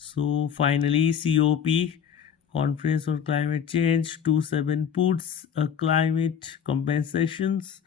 So finally, COP, Conference on Climate Change 27 puts a climate compensations.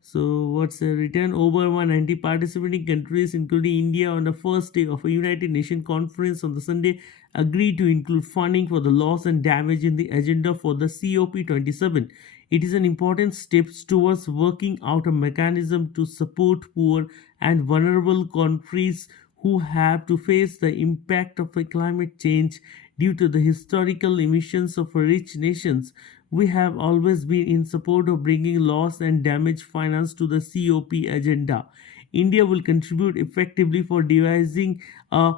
So what's written? Over 190 participating countries, including India, on the first day of a United Nations conference on the Sunday, agreed to include funding for the loss and damage in the agenda for the COP27. It is an important step towards working out a mechanism to support poor and vulnerable countries who have to face the impact of climate change due to the historical emissions of rich nations. We have always been in support of bringing loss and damage finance to the COP agenda. India will contribute effectively for devising a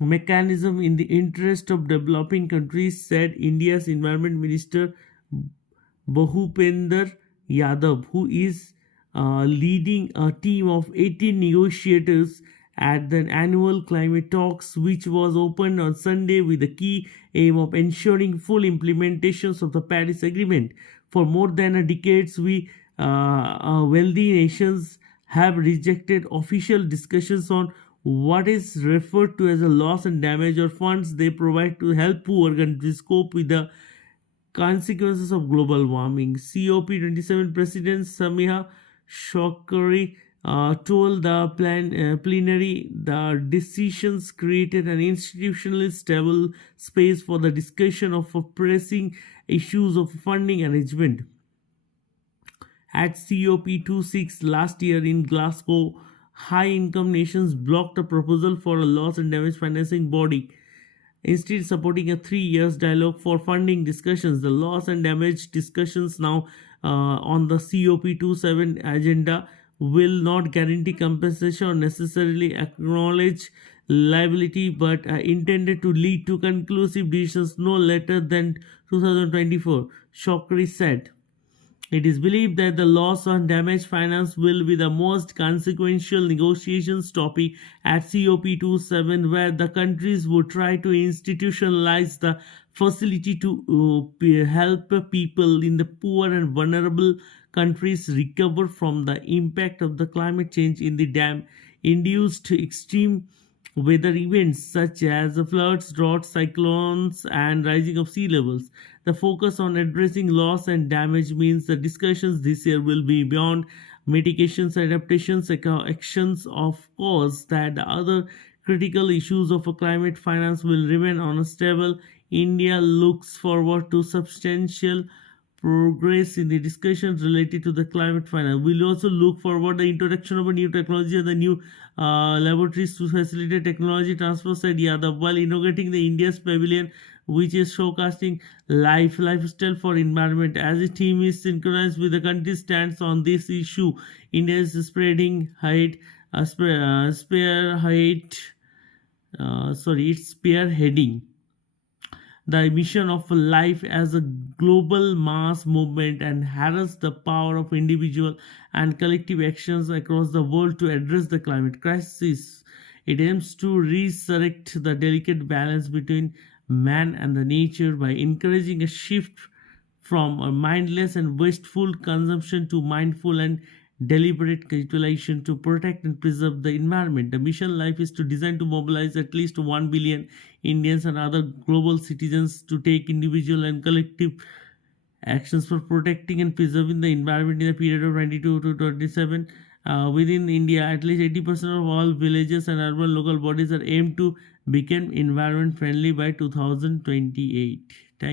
mechanism in the interest of developing countries, said India's Environment Minister Bhupender Yadav, who is leading a team of 18 negotiators at the annual climate talks, which was opened on Sunday with the key aim of ensuring full implementations of the Paris Agreement. For more than a decade, wealthy nations have rejected official discussions on what is referred to as a loss and damage or funds they provide to help poor countries cope with the consequences of global warming. COP27 President Samiha Shokri told the plenary the decisions created an institutionally stable space for the discussion of pressing issues of funding arrangement. At COP26 last year in Glasgow, high income nations blocked a proposal for a loss and damage financing body, instead supporting a 3 year dialogue for funding discussions. The loss and damage discussions now on the COP27 agenda will not guarantee compensation or necessarily acknowledge liability, but are intended to lead to conclusive decisions no later than 2024, Shokri said. It is believed that the loss and damage finance will be the most consequential negotiations topic at COP27, where the countries would try to institutionalize the facility to help people in the poor and vulnerable countries recover from the impact of the climate change in the dam induced extreme weather events such as floods, droughts, cyclones, and rising of sea levels. The focus on addressing loss and damage means the discussions this year will be beyond mitigations, adaptations, actions. Of course, that the other critical issues of climate finance will remain on a stable. India looks forward to substantial progress in the discussions related to the climate finance. We'll also look forward the introduction of a new technology and the new laboratories to facilitate technology transfer, said Yadav, while inaugurating the India's pavilion, which is showcasing lifestyle for environment. As the team is synchronized with the country's stance on this issue, India is it's spearheading the mission of life as a global mass movement and harness the power of individual and collective actions across the world to address the climate crisis. It aims to resurrect the delicate balance between man and the nature by encouraging a shift from a mindless and wasteful consumption to mindful and deliberate utilization to protect and preserve the environment. The mission life is to design to mobilize at least 1 billion Indians and other global citizens to take individual and collective actions for protecting and preserving the environment in the period of 22 to 27. Within India, at least 80% of all villages and urban local bodies are aimed to become environment friendly by 2028. Thank